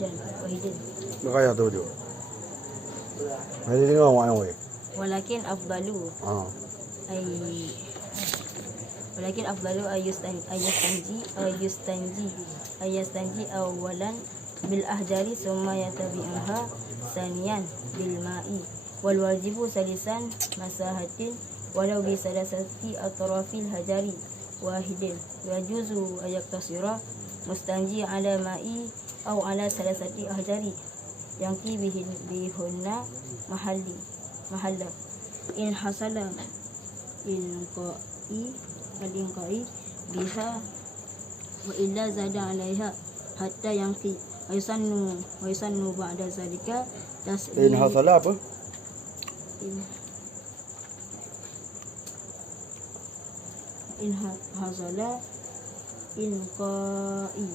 wahidin. Makaya tu dia. Mari dengar awak yang weh. Walakin afdalu ay ayastanji awalan bil ahjari summa yatabi'aha saniyan bil ma'i wal wajibu salisan masahatin walau bi salasati atrafil hajari wahidin yajuzu ayaktasira mustanji ala ma'i aw ala salasati ahjari yang bihunna mahalla in hasala inqai biha wa illa zada alaiha hatta yanqi wa yusannu ba'da zalika In hasala apa? in hasala inqai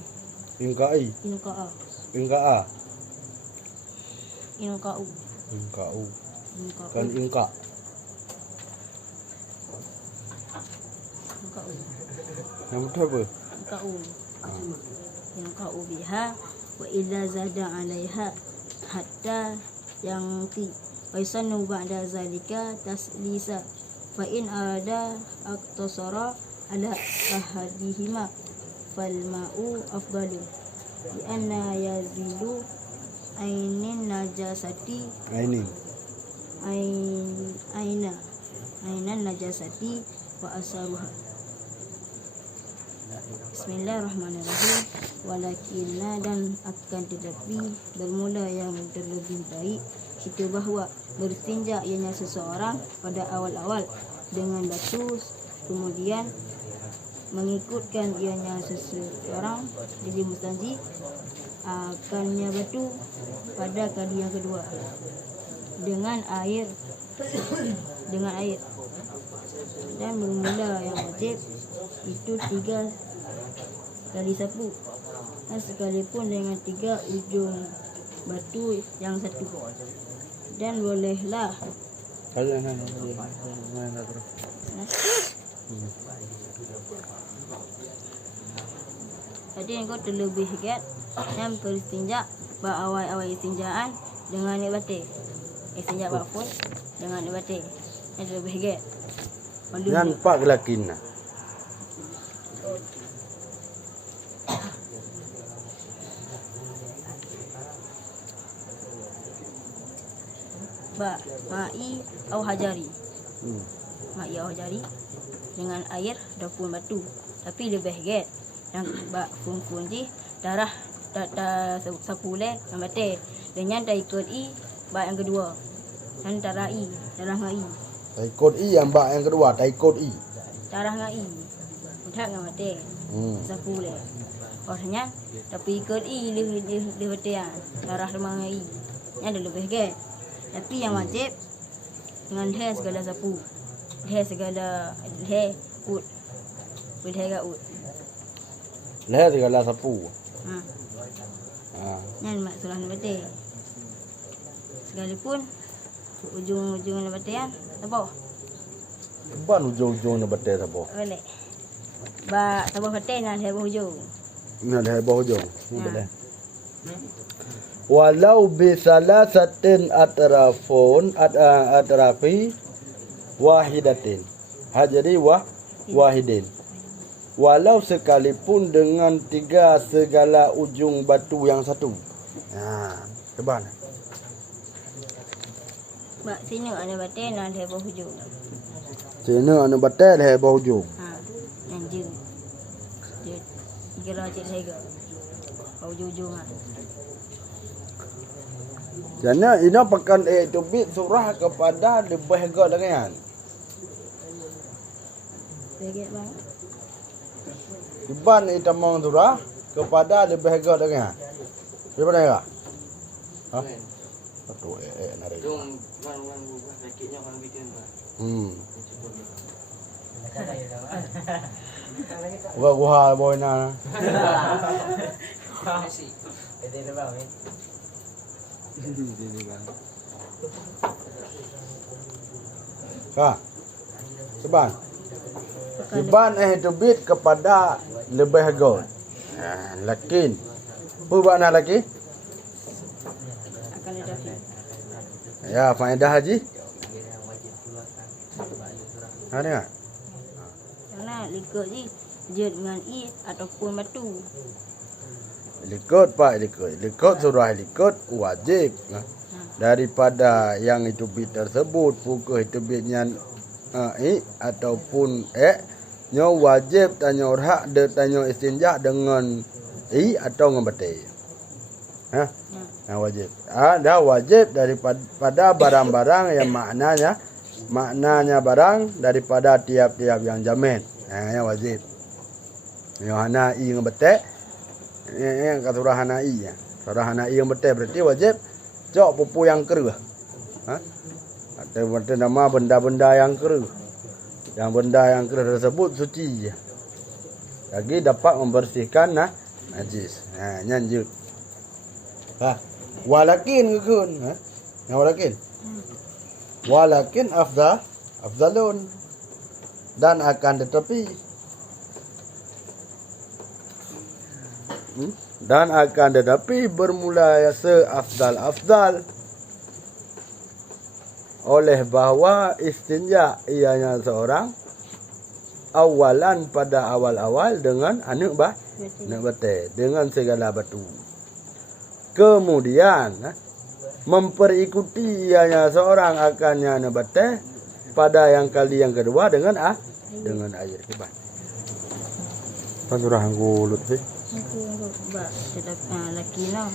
Inqai. inqaa Inqaa. inqau Inqau. inqau Kan inqa. inqau Yang betul apa? inqau biha wa illa zada alaiha hatta yanqi wa yusannu ba'da zalika taslisa fa in arada aqtasara ala ahadihima fal ma'u afdalu li anna yazilu ainin najasati ainan najasati wa asaruha. Bismillahirrahmanirrahim. Walakinna dan akan tetapi bermula yang terlebih baik itu bahawa berstinja ianya seseorang pada awal-awal dengan batu, kemudian mengikutkan ianya seseorang jadi mustanji akannya batu pada kali yang kedua dengan air dan bermula yang wajib itu 3 kali sapu dan sekalipun dengan 3 ujung batu yang satu dan bolehlah tadi engkau terlebih giat dan beristinja awal istinjaan dengan air batik istinja pun dengan air batik yang terlebih giat Yang pak gelakin. ma'i au hajari ma'i au hajari dengan air ataupun batu tapi lebih giat yang fungfun di darah sapu le mate dengan taikut yang kedua dan darah ngai Taikut yang bak yang kedua, taikut darah ngai udah ngai mate sapu le orangnya tapi ikut le mate darah ngai yang lebih giat. Tapi yang wajib dengan leher segala sapu, leher ud, leher ud. Leher segala sapu. Yang maksudnya betul. Sekalipun ujung batean, apa? Ban ujung nak betul apa? Boleh. Tabah batean nak leher ujung. Nak leher ujung. Boleh. Walau bisalasatin atrafi wahidatin. Jadi wahidin. Walau sekalipun dengan 3 segala ujung batu yang satu. Coba. Sini ada batean nak leher ujung. Sini ada batean leher ujung. Yang je. Kira cik saya ke. Ujung-ujung Jadi ini pakan tubit surah kepada lebih gak dengan. Baik bang. Iban itu mau surah kepada lebih gak dengan. Siapa dia? Hah? Aduh nari. Jom man sakitnya kan bikin bang. Gua boy na. Kah? Seban. Iban tubit kepada lebih gol. Lakin. Apa makna laki? Ya, faedah haji. Ada enggak? Karena likut ni je dengan i ataupun batu. Likut Pak, likut surah likut wajib. Daripada yang itu bit tersebut pukul itu bitnya i ataupun nyo wajib tanya hak de tanya istinja dengan i atau dengan bete. Wajib. Dah wajib daripada barang-barang yang maknanya barang daripada tiap-tiap yang jamin. Yang wajib. Yang hana i dengan bete. Yang kata surah hana i. Surah hana i yang bete berarti wajib jok pupu yang keruh. Atau nama benda-benda yang keruh. Yang benda yang keruh tersebut suci. Lagi dapat membersihkan najis. Nyanjut. Walakin kekun. Yang walakin. Walakin afdalun. Dan akan tetapi. Dan akan tetapi bermula seafdal oleh bahwa istinja ianya seorang awalan pada awal-awal dengan anak bete dengan segala batu. Kemudian memperikuti ianya seorang akannya anak bete pada yang kali yang kedua dengan air kibat. Surah anggulut sih. Aku buat laki no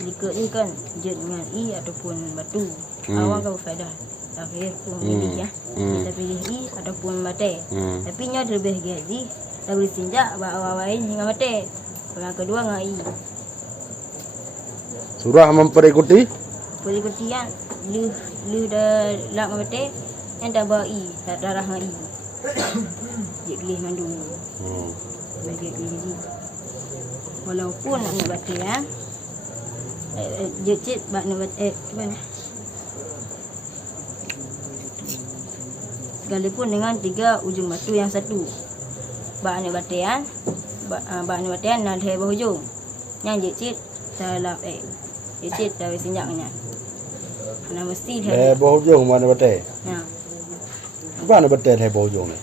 likut ni kan je dengan i ataupun batu. Awal kau faedah. Akhir pun pilih ya. Kita pilih i ataupun bate. Tapi nyo lebih gaji. Dah boleh sinjak awal-awal dengan bate. Yang kedua dengan i. Surah memperikuti yang lu dah lak dengan bate yang dah bawa i, dah darah dengan i. Dia pilih mandu. Bagi pilih. Walaupun nak batu ya. Jecit bak nak batu mana? Sekalipun dengan 3 ujung batu yang satu. Bak nak batu ya. Bak nak batu nak hai hujung. Yang jecit dalam jecit dah sinjaknya. Ana mesti hai hujung mana batu? Ya. Mana batu hai hujung ni?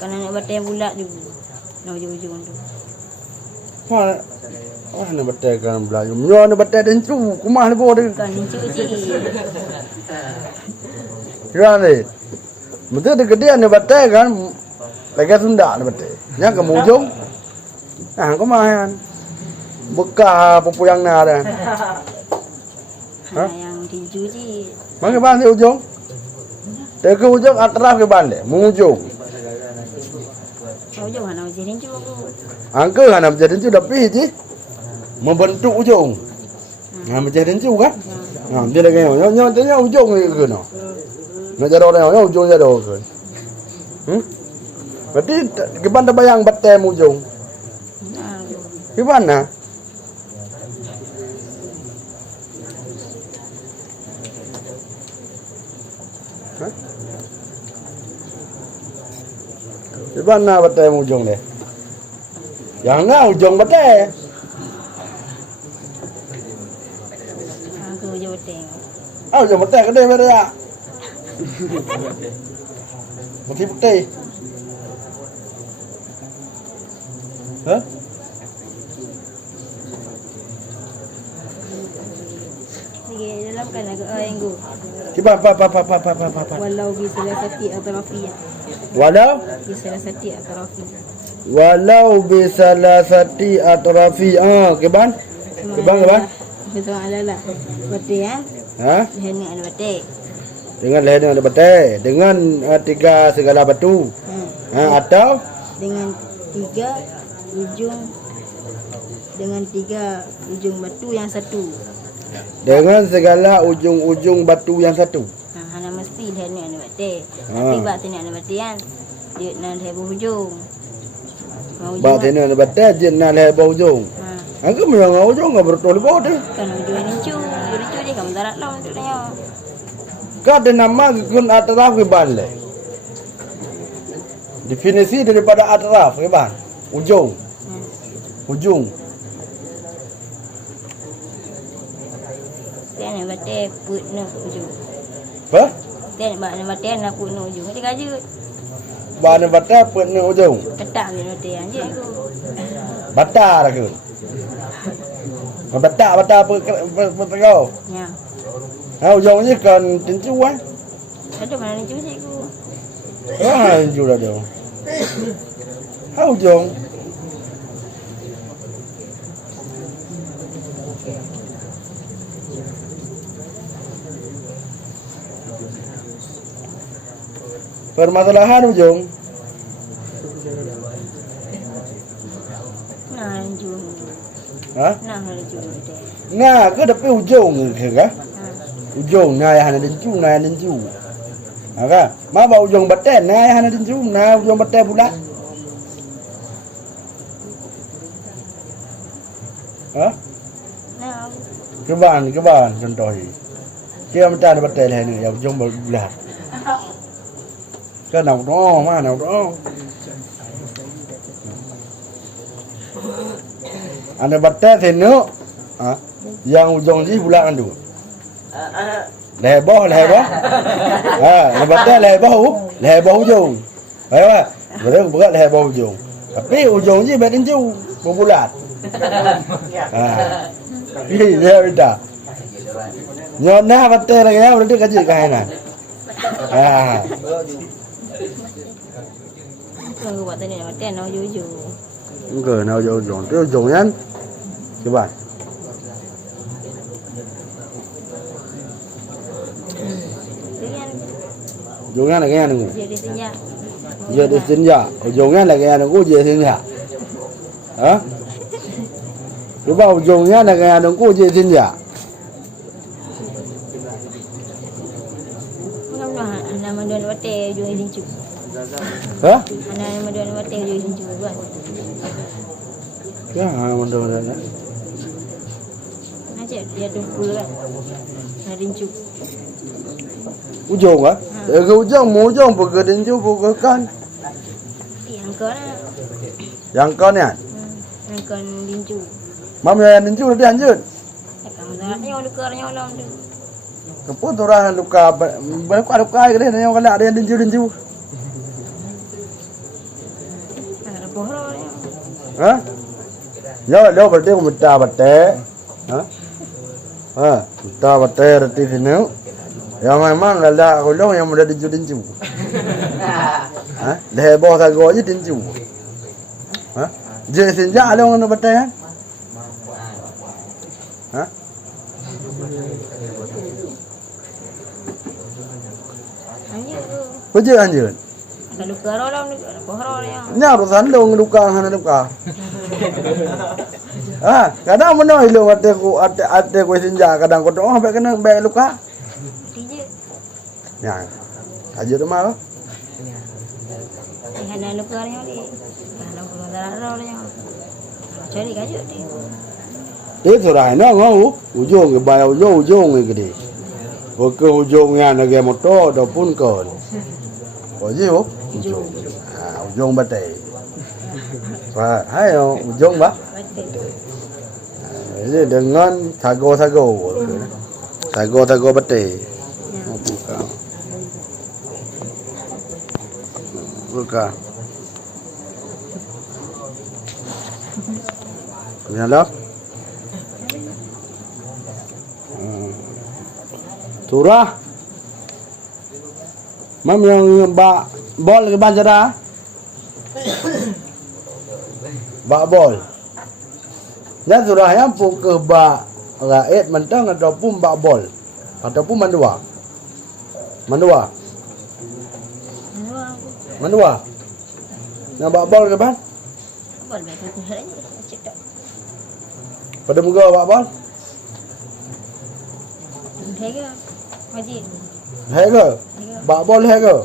Kalau nak batu yang bulat dulu. Nak ujung-ujung tu. Nak betul kan Melayu. Mula nak betul dan cu. Kumah ni boleh. Kan cu cik. Kira ni. Betul dia gede nak betul kan. Lagi Sunda nak betul. Yang ke ujung. Kumah kan. Bekah pupuyang na dah. Yang tinju cik. Mana ban di ujung? Dia ke ujung atraf ke ban dia. Mengujung. Ujung mana macam tinju aku. Angka kan macam tinju dah pergi je. Membentuk ujung. Macam tinju kan? Dia lagi nyo ujung ke no. Nak jaro dia ujung jaro ke. Berarti keban dah bayang batem ujung. Gimana? Di mana batai ujung dia? Yang na ujung batai. Aku ujung batai. Ujung batai kedai mana ya? Batai. Sige, dalam kan lagu Enggo. Kiba pa. Walau bisalasati atrafiyah. Walau bisalasati atrafi. Keban? Betul alala. Betul ya? Leher ada betul. Dengan leher ada betul. Dengan 3 segala batu. Atau dengan 3 ujung batu yang satu. Dengan segala ujung-ujung batu yang satu. Hana mesti leher ada betul. Tapi bak tu ada betul kan. Dia nak leher berhujung. Bak tu ada betul dia nak leher berhujung. Aku memang ujung enggak bertolak bawah tu. Kan ujung rincu dia kan darat lah untuk tanya. Kau ada nama kun atraf ke ban le. Definisi daripada atraf ke ban? Ujung. yang batai put no ujung. Apa? Ten batai nak put no ujung. Dia kajut. Bana bata put ni ujung. Ketak ni batai anjing aku. Bata lah ke? Bata put kau. Ya. Ha ujung ni kan tentu ah. Ada mana ni cuci aku. Ha tentu dah dia. Ha ujung. Permasalahan ujung. Nah ujung. Ha? Nah ujung batai. Nah, ke tapi ujung ke ka? Ha. Ujung nah yang ada dencu, nah yang dencu. Ha ka? Ma ba ujung baten, nah yang ada dencu, nah ujung baten bulat. Ha? Nah. Keban contoh ni. Kia macam ada baten lah ni, yang ujung bulat. Cái nào đó mà nào đó ada batai thì nữa yang ujung ni bulat kan tu lebar batai lebar ujung berat lebar ujung tapi ujung ni badan tu berbulat ini dia beda nyona batai lagi ya berarti kecil kan Tunggu buat tadi nak batai no ujung. Enggak, nào ujung. Itu ujungnya coba. Ujungnya là cái này. Jadi senja. Jadi senja. Ujungnya là cái này cũng jadi senja. Hả? Coba ujungnya là cái này cũng jadi senja. Nama dia batai ujung lincu. Hả? Nama dia batai ujung lincu buat. Cái hai mình đồ này. Macam dia dukul kan. Lincu. Ujung á? Cái ujung bukan lincu bukan kan. Yang kau na. Yang kau ni? Yang kau lincu. Mam yang lincu nanti anjut. Kamu dah yang lukarnya orang tu. Kepun orang luka banyak luka ke dia yang kena ada yang lincu. Ada bohong ni. Hah? Ya, lo berarti aku minta batai. Minta batai reti sini. Yang memang ada kalau yang muda lincu. Lebar sago je lincu. Je senja ada orang batai kan? Betul anjir. Ada luka orang ni, ada bohong ni. Ni urusan lo luka hana luka. Kadang mana lo ate ko senja kadang ko doh sampai kena baik luka. Tiga. Ya. Aja tu mah. Ada luka ni. Kalau kau dah ada ni. Cari kajut dia. Itu dah no ngau ujung ke bayar ujung ke dia. Ke ujungnya nak ke motor ataupun kon. Ujung. Ujung batai. Wah, ayo ujung bah. Ini dengan sago batai. Buka. Nyala. Surah. Mam yang bol ke banjara. Bol. Dan surah yang pun ke rakyat mentang ataupun bol ataupun mandua. Nak bol ke ban? Bol betul saja. Cekak. Pada muka bol? Hega. Wajib. Hega. Bol hega.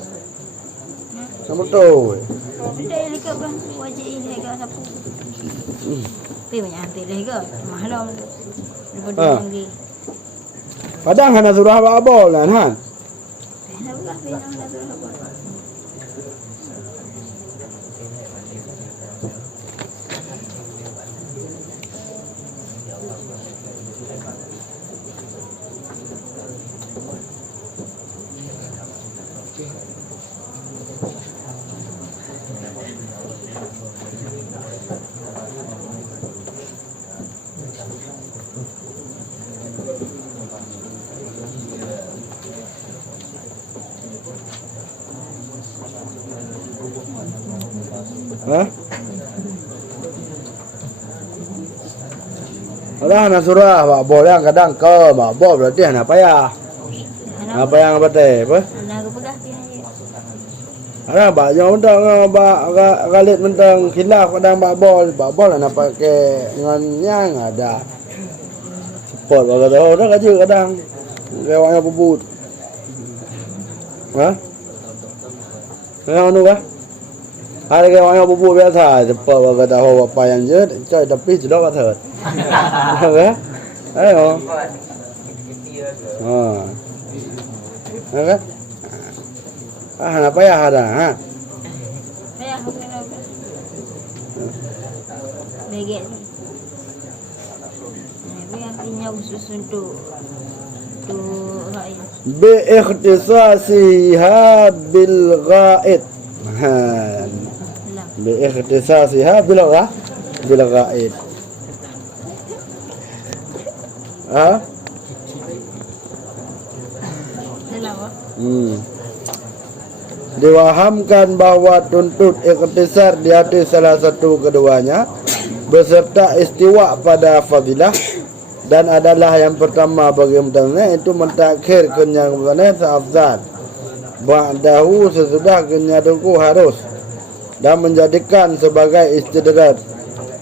Nama tu. Dia leka kan wajib ini hega sapu. Pi banyak ambil hega. Mahal daripada lagi. Padang hana surah bol kan han. Kenapa pinang dah surah bol? Hah? Orang nak surah bak bol yang kadang ke bak bol berarti anak payah. Anak Apa yang betul apa? anak aku pegah dia. Ada bak yang mentang bak galit mentang khilaf kadang bak bol anak pakai dengan yang ada. Support bak tahu dah kerja kadang lewatnya bubut. Hah? Yang anu kah? Ada lewatnya bubut biasa, support bak tahu apa yang je, coy tapi sudah kata. Apa? Ayo. Kan? Apa ya ada? Ha? Ayah aku kena apa? Begit ni. Ini artinya khusus untuk rakyat. Biikhtisasiha bil ghaid. Lah. Biikhtisasiha bil ghaid. Ha? Kenapa? Diwahamkan bahwa tuntut ikhtisar di hati salah satu keduanya beserta istiwa pada fadilah dan adalah yang pertama bagi mutanya itu mentakhirkan yang benar seafdal ba'dahu sesudah kenyaduku harus dan menjadikan sebagai istidrat.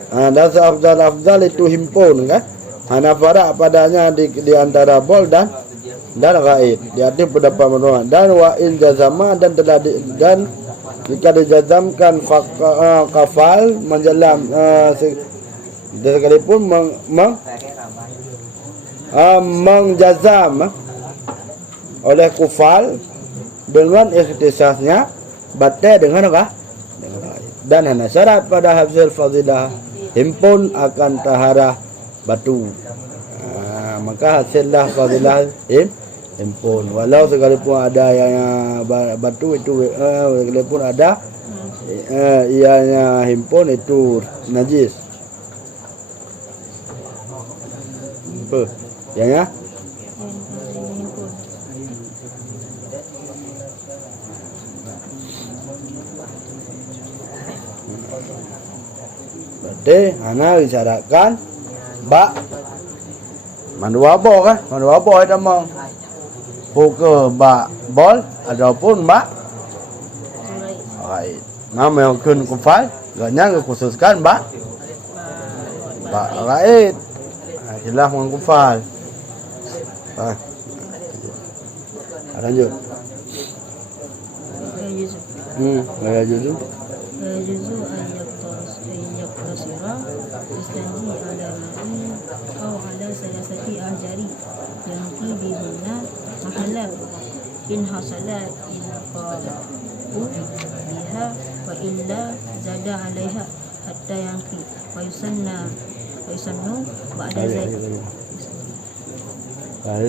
Dan seafdal itu himpun kan. Hana farak padanya di antara bol dan ghaid. Di arti pendapat menurut dan wa in jazama dan telah dan jika dijazamkan kafal menjelam sekalipun mengjazam oleh kufal dengan ikhtisasnya batal dengan apa? Dengan ghaid. Dan hanya syarat pada hafzul fadilah himpun akan taharah batu. Maka hasillah fadilah himpun. Walau sekalipun ada yang batu itu sekalipun ada ianya himpun itu najis. Apa? Ya. Berarti ana bicarakan bak mandu apa kan? Mandu apa itu mong? Buka bak bol ataupun bak ghaid. Nama yang kun kufal, gaknya khususkan bak ghaid. Khilaf dengan kufal. Lanjut. Ya juzu. يجوز أن يقتصر يستنجي على ماء أو على ثلاثة أحجار ينقي بهن محله إن حصل إنقاء بها وإلا زاد عليها حتى ينقي ويسن بعد ذلك. Dan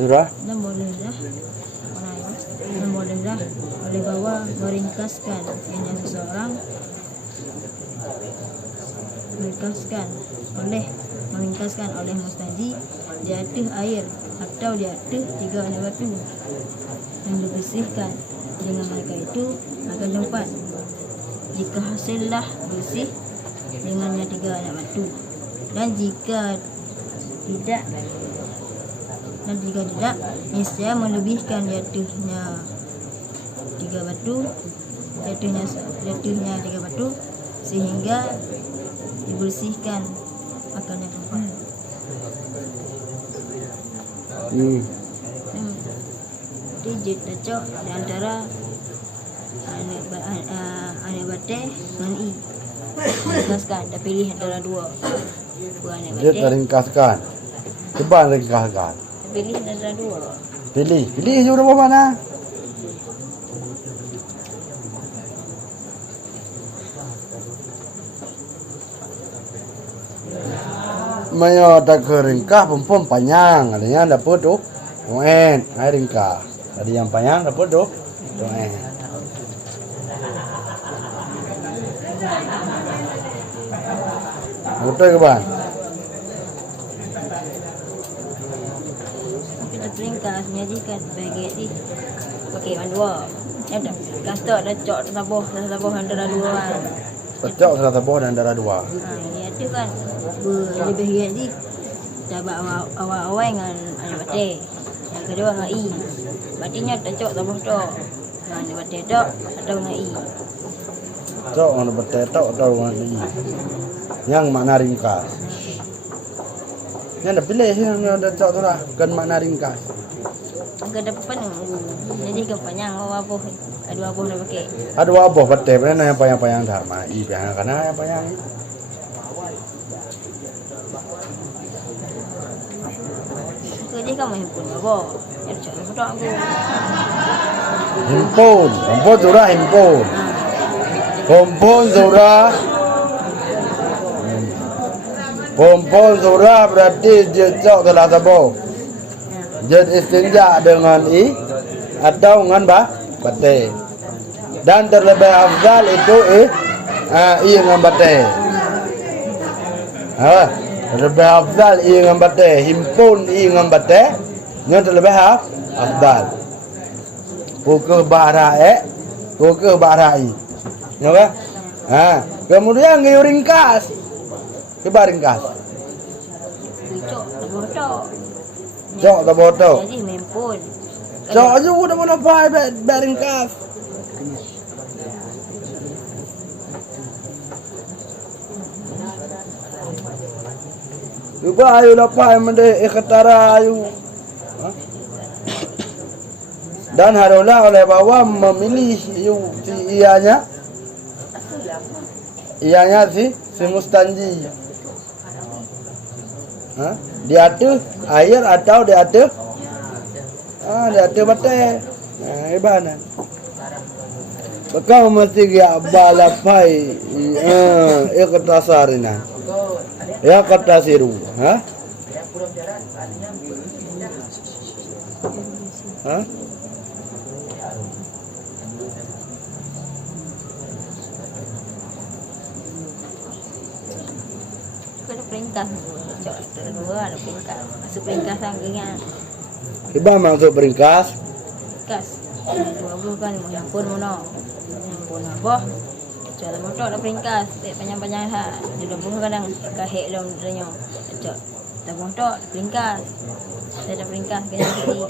bolehlah oleh bawah meringkaskan yang seseorang meringkaskan oleh mustaji di atas air atau di atas 3 anak batu yang dibersihkan dengan mereka itu akan tempat jika hasillah bersih dengannya 3 anak batu dan jika tidak niscaya melebihkan jatuhnya 3 batu sehingga dibersihkan akan yang tempat. Dijid dacok di antara anak bate dengan i. Ringkaskan, dah pilih antara dua. Anak bate. Dia ringkaskan. Coba ringkaskan. Pilih antara dua. Pilih je berapa mana? Mayo tak ringkah pun panjang, adanya dapat tu. Oen, air ringkah. Ada yang panjang dapat tu. Oen. Betul ke bang? Kita ringkas menyajikan baget ni. Pakai dua. Ada. Kastok dah cok sabuh antara dua orang. Pecok salah boh dan darah dua. Dia tu kan lebih giat ni. Dapat awal-awal dengan anak batik. Yang kedua dengan I. Batinya tercok tak boh tok. Dengan anak batik tok atau dengan I. Cok dengan betetok atau dengan i. Yang makna ringkas. Yang dah pilih yang ada cok tu lah. Kan makna ringkas. Angka dapat penuh. Jadi kepanjang apa ada apa dah pakai. Ada apa betul benar yang payang-payang dharma. I payang karena yang payang. Kerja kamu himpun apa? Yang cok apa tok aku. Himpun surah himpun. Kumpul surah berarti jecok telah tabo. Jad istinja dengan i atau dengan bate. Dan terlebih afdal itu i dengan bate. Terlebih afdal i dengan bate. Himpun i dengan bate. Yang terlebih afdal. Pukul bahara pukul bahara i. Ya, kemudian ngayu ringkas. Coba ringkas. Cok tak boh tok. Cok tak boh tok. Jadi himpun. Cok aja udah mana pai ringkas. Cuba ayo lapai mende ikhtara ayo. Dan haruslah oleh bawah memilih ianya si mustanji. Di atas air atau di atas batai. Ibana. Bekau mesti ya balapai iktasarina. Ya kata siru, Peringkas cok dua ada peringkas masuk peringkas sanggenya Iba masuk peringkas. kas dua buah kan mau himpun mono himpun apa cok motor ada peringkas panjang-panjang ha dua buah kadang kahek dalam drenyo cok tak motor peringkas ada peringkas kena kiri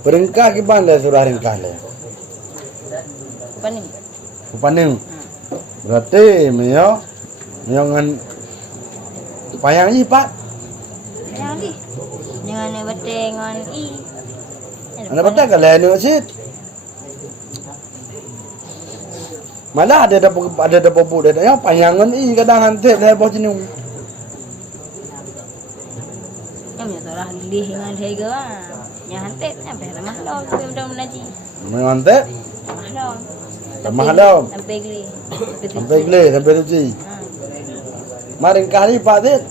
Peringkas kiban le surah ringkas le. paning Paning. Berarti mio ngan payang i pak. yang di dengan beteng dengan i Ana betul ke lain sit. Malah ada pupuk dia yang payangan i kadang hantep le boh jenuh. yang ya torah lih dengan hega yang hantep sampai ramah dong mudah menaji Mantep. ramah dong Ramah dong. sampai geli Sampai tuji. Maring kali pak dit.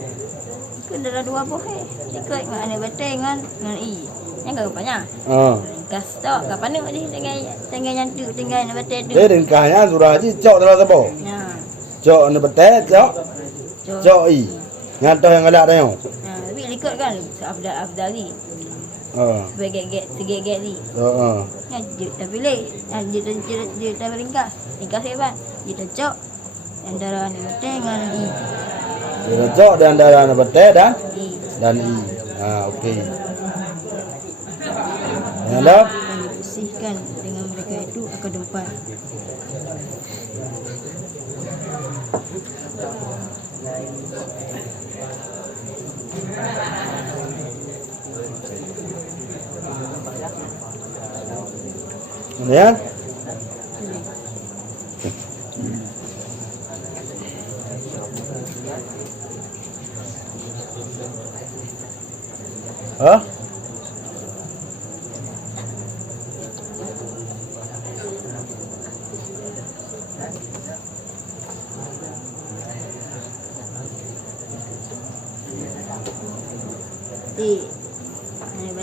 Kendara dua buah ikut dengan anak beteng dengan i yang kau banyak ringkas tok kapan nak je tinggal nyantuk tinggal anak beteng tu Ringkasnya surah ji cok telah tabo. ya Cok ni betul cok. Cok i. Nyata yang ada dah. tapi ikut kan afdal ni sebagai get ni ya dia pilih dia tak ringkas hebat dia tak cok antara anak beteng dengan i Cok di antara anak betul i dan i. Okey. Ada? bersihkan dengan mereka itu akan depan. Kemudian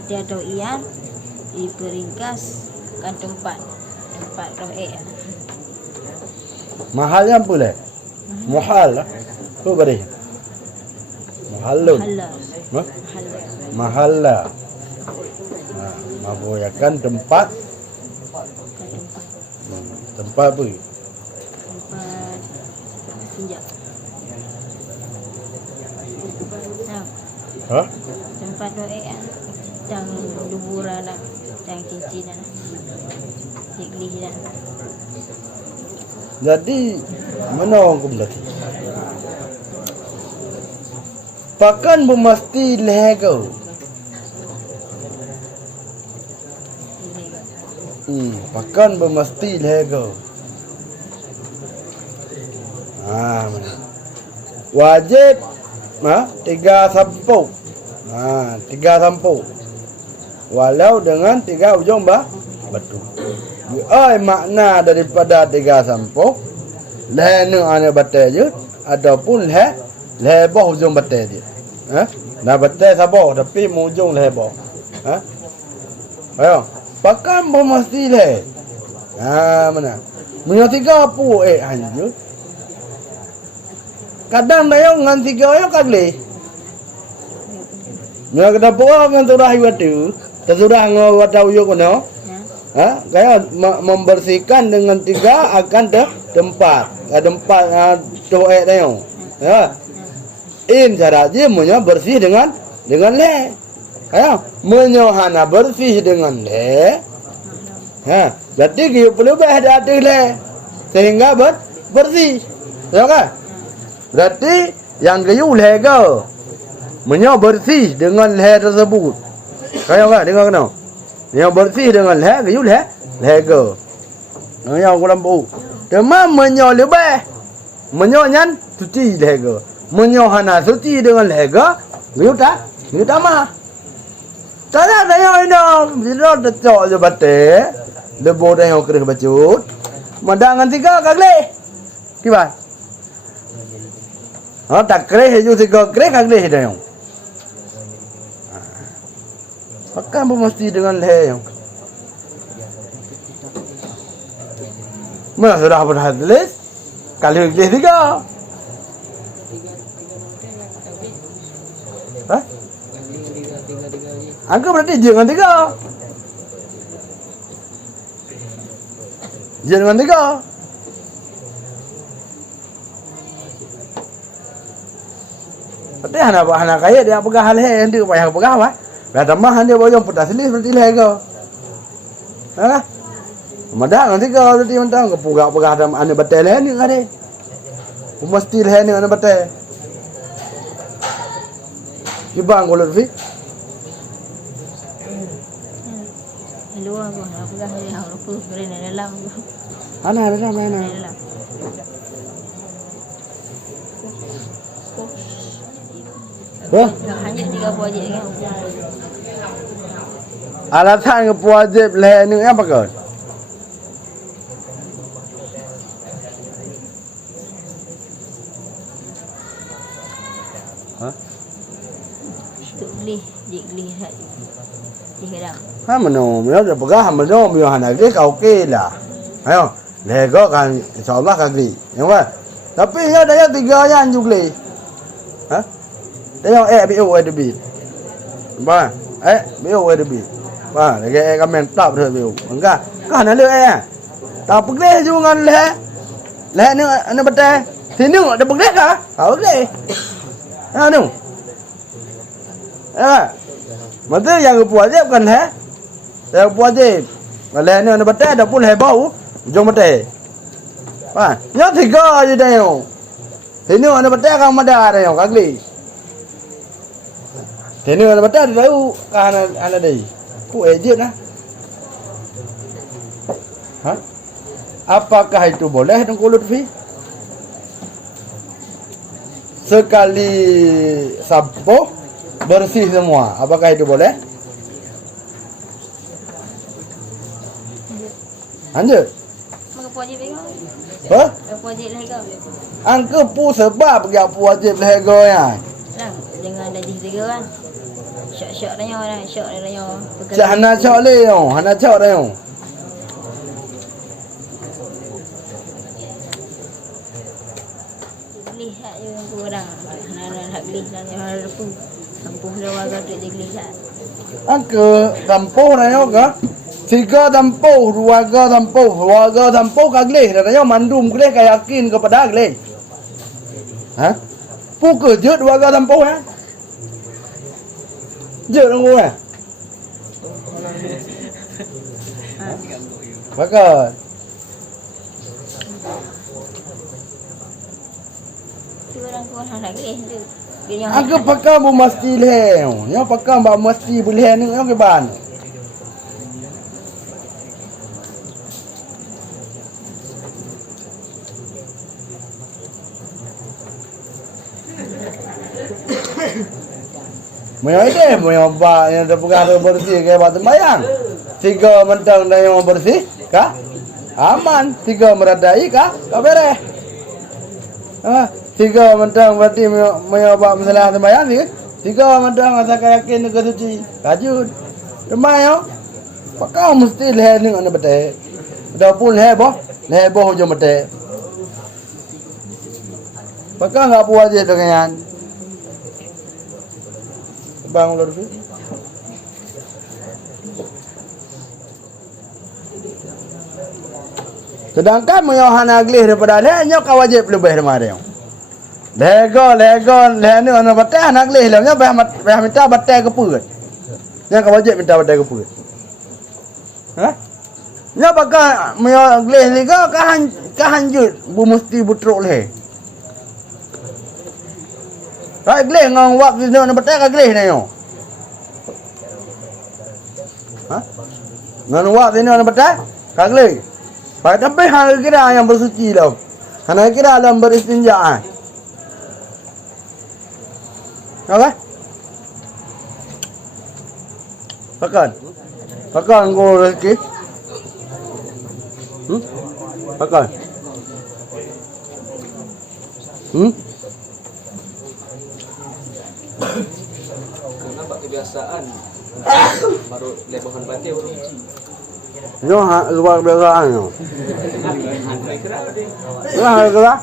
Berarti atau ian diperingkas kan tempat roh mahalnya boleh. Muhal lah. Tu beri. Muhalun. halal Mahalla. Maboyakan tempat. Tempat apa? Ha? Tempat doa dan duburan dan cincin Dikli dah. Jadi mana orang ku berarti? Pakan bermesti leher kau. Pakan bermesti leher kau. Mana? Wajib 3 sampuk. 3 sampuk. Walau dengan 3 ujung batu. Makna daripada 3 sampuk, leher ni ana batai je ataupun leher bawah ujung batai dia. Dah batai sabah tapi ujung leher bawah. Ayo, pakan bermesti leher. Mana? Punya 3 pu hanya. Kadang dah yang ngan 3 yang kagli. Nya kita buat ngan turah watu, tersurah ngau watau yo kono. Kaya membersihkan dengan 3 akan tempat. Tempat doa dah. In cara je punya bersih dengan le. Menyohana bersih dengan le. Jadi kita perlu ada le sehingga bersih. Ya kan? Berarti yang kayu le ke menyo bersih dengan le tersebut. Kaya kan dengar kena? Yang bersih dengan le kayu le ke. Yang kurang bau. Demam menyo lebih. Menyo nyan suci le ke. Menyo hana suci dengan le ke. Kayu tak mah. Tak ada yang bila cocok je bate. Lebo dah yang kerih bacut. Madangan 3 kagli. Kiban? Tak kerih je 3 kerih kagli dah yang. Pakai mesti dengan leher yang. Mana sudah berhadlis? Kali kerih 3. Angka berarti jangan 3. Jangan 3. Tapi anak kaya dia pegang hal yang dia payah pegang apa? Dah tambah dia boleh putar selis berarti leher ke. Madah nanti kau berarti mentang ke pegang ada ane betul leher ni kare. Mesti leher ni ane betul. Ibang kalau fi. Luar aku pegang dia aku berani dalam. Ana dalam mana? Hanya 3 wajib kan. Alasan wajib leher ni apa ke? Dikli hat. Dikadang. Mano, dia pegang mano dia hana ke kau ke lah. Ayo, leher kau kan insyaallah kagli. Yang apa? Tapi ya dah 3 yang juga. Dia yang BO ada bi. Ba, BO ada bi. Ba, lagi komen tak dah BO. Enggak, kan ada tak pegang juga ngan leher. Leher ni ana betul. Sini ada pegang ke? Tahu ke? Nu. Maksudnya yang wajib kan leher. Yang wajib. Leher ni ana betul ada pun leher bau. Ujung betul. Ba, yang 3 je dah yang. Sini ana betul kan ada dah yang kagli. Sini ana betul tahu kan ana dei. Ku ejit lah. Apakah itu boleh dengkul Lutfi? Sekali sapu bersih semua. Apakah itu boleh? Lanjut. Maka wajib leher. Wajib leher. Angka pu sebab yang wajib leher ya. Dengan dah 3 kan. Syok-syok dah yang syok dah yang. Cak hana syok le yo, hana syok dah yo. Lihat je orang. Hana nak lihat yang ada pun. Sampuh dah warga tu je lihat. Angka tampuh dah yo ke? 3 tampuh, 2 tampuh kagleh dah yo mandum gleh kaya yakin kepada gleh. Pu kerja 2 tampuh Jut nunggu eh. Pakai. Tu orang pun hendak geleh tu. Dia yang Aku pakai bu mesti leh. Yang pakai mbak mesti boleh ni yang ke ban. Moyo ide, moyo ba yang ada perkara bersih ke batu bayang. 3 mentang dan yang bersih, kah? Aman. 3 meradai kah? Kah beres. 3 mentang berarti moyo ba masalah sembahyang ni. 3 mentang asalkan yakin ke suci. Kajut. Remayo. Pakau mesti leh ni ana betul. Dah pun leh boh hujung betul. Pakau enggak puas je dengan bang ulur tu. Sedangkan moyohan aglih daripada lehnya kau wajib lebih daripada lego leh ni ana batai anak leh nya bah minta batai ke put. Nya kau wajib minta batai ke put. Ha? Nya bakal moyo aglih ni ka hanjut bu mesti butruk leh. Rai gleh ngong wak ni ana batai ka gleh ni yo. Ha? Ngan wak ni ana batai ka gleh. Pada sampai hal kira yang bersuci dah. Hana kira dalam beristinja. Apa? Pakan go rezeki. Pakan. Nampak kebiasaan. Baru lebahan batik baru suci. Yo luar biasa yo. Andai kerak dia. Ya gerak.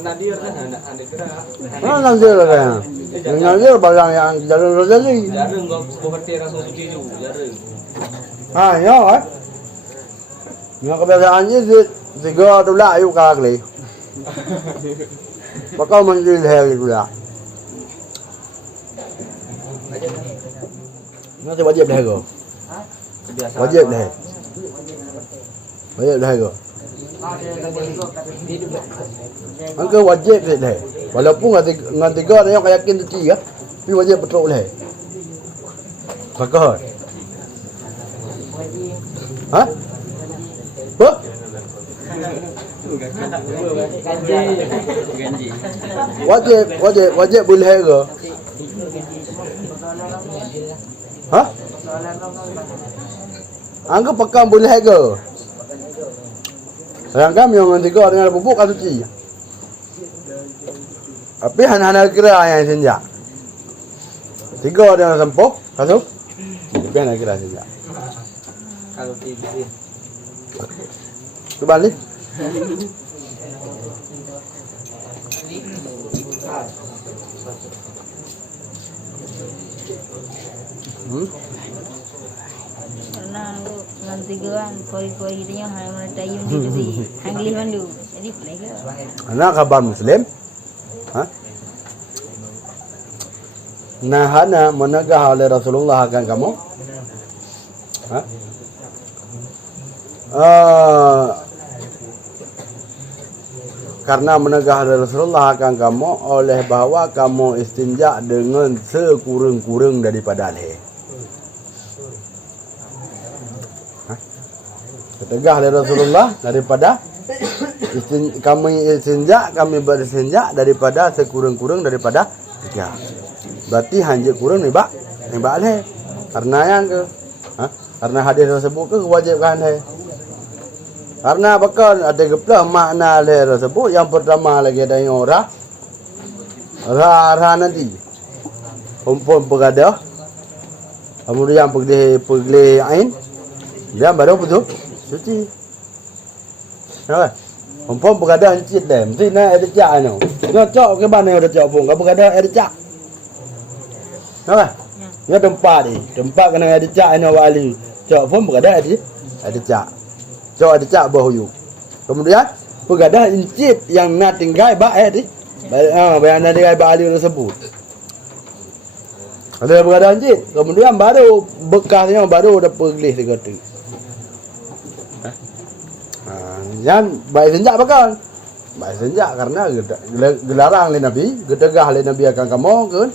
Nadir kan andai kerak. Nanti lah. Nanti barang yang jalan rezeki. Jarang kau sebuah batik rasa suci tu. Jarang. Ya kan. Yang kebiasaannya tiga tu lah yuk kali. Bakal menjadi hari tu lah. Nanti wajib dah ke? Wajib dah. Wajib dah ke? Angka wajib dah. Walaupun dengan 3 yang kau yakin tu ya, tapi wajib betul dah. Bakal. Ha? Apa? Wajib boleh ke? Ha? Anggap pekan boleh ke? Sedangkan yang tiga dengan bubuk kan suci. Tapi hana kira yang senja. 3 dengan sempoh, kasut. Tapi hana kira senja. Kalau tidur. Tu balik. Karena aku nanti kan koi gitu nya hanya menetayun di jadi hanglih mandu. Jadi boleh ke? Anak kabar Muslim. Ha? Nahana menegah oleh Rasulullah akan kamu. Ha? Karena menegah oleh Rasulullah akan kamu oleh bahawa kamu istinja dengan sekurang-kurang daripada leh. Tegah oleh Rasulullah daripada kami beristinja daripada sekurang-kurang daripada 3. Berarti hanya kurang ni bak leh. Karena yang ke karena hadis tersebut ke kewajiban leh. Karena bakal ada geplah makna leh tersebut. Yang pertama lagi ada yang orang nanti perempuan pegadah, kemudian pergi ain, dia baru betul suci. Nampak? Perempuan pegadah encit dah. Mesti nak ada cak ni. Ngocok ke mana ada cak pun. Kau pegadah ada cak. Nampak? Ni tempat ni. Tempat kena ada cak ni wali. Cak pun pegadah ada cak. Cak ada cak berhuyuk. Kemudian pegadah encit yang nak tinggal bak ni. Bayan ada gai bak ali tersebut. Ada berada haji. Kemudian baru bekasnya baru ada pergelis dia kata. Yang baik senjak bakal. Baik senjak karena gelarang oleh Nabi, gedegah oleh Nabi akan kamu kan.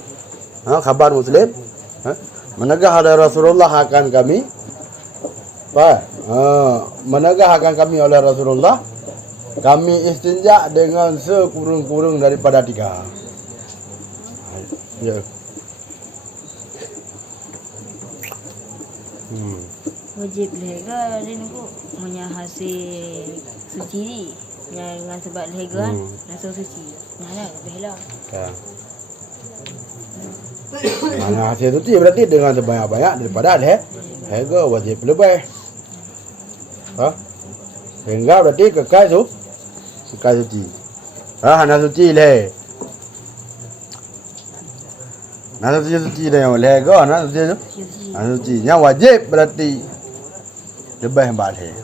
Khabar Muslim. Menegah oleh Rasulullah akan kami. Menegah akan kami oleh Rasulullah. Kami istinja dengan sekurung-kurung daripada 3. Ya. Wajib lega dia ni punya hasil suci dengan sebab lega langsung suci. Nah, lebihlah. Mana hasil suci berarti dengan sebanyak-banyak daripada lega wajib lebih. Sehingga berarti kekal suci. Hana suci le. Nana suci le yang lega, nana suci tu. Nana suci. Yang wajib berarti lebih balik.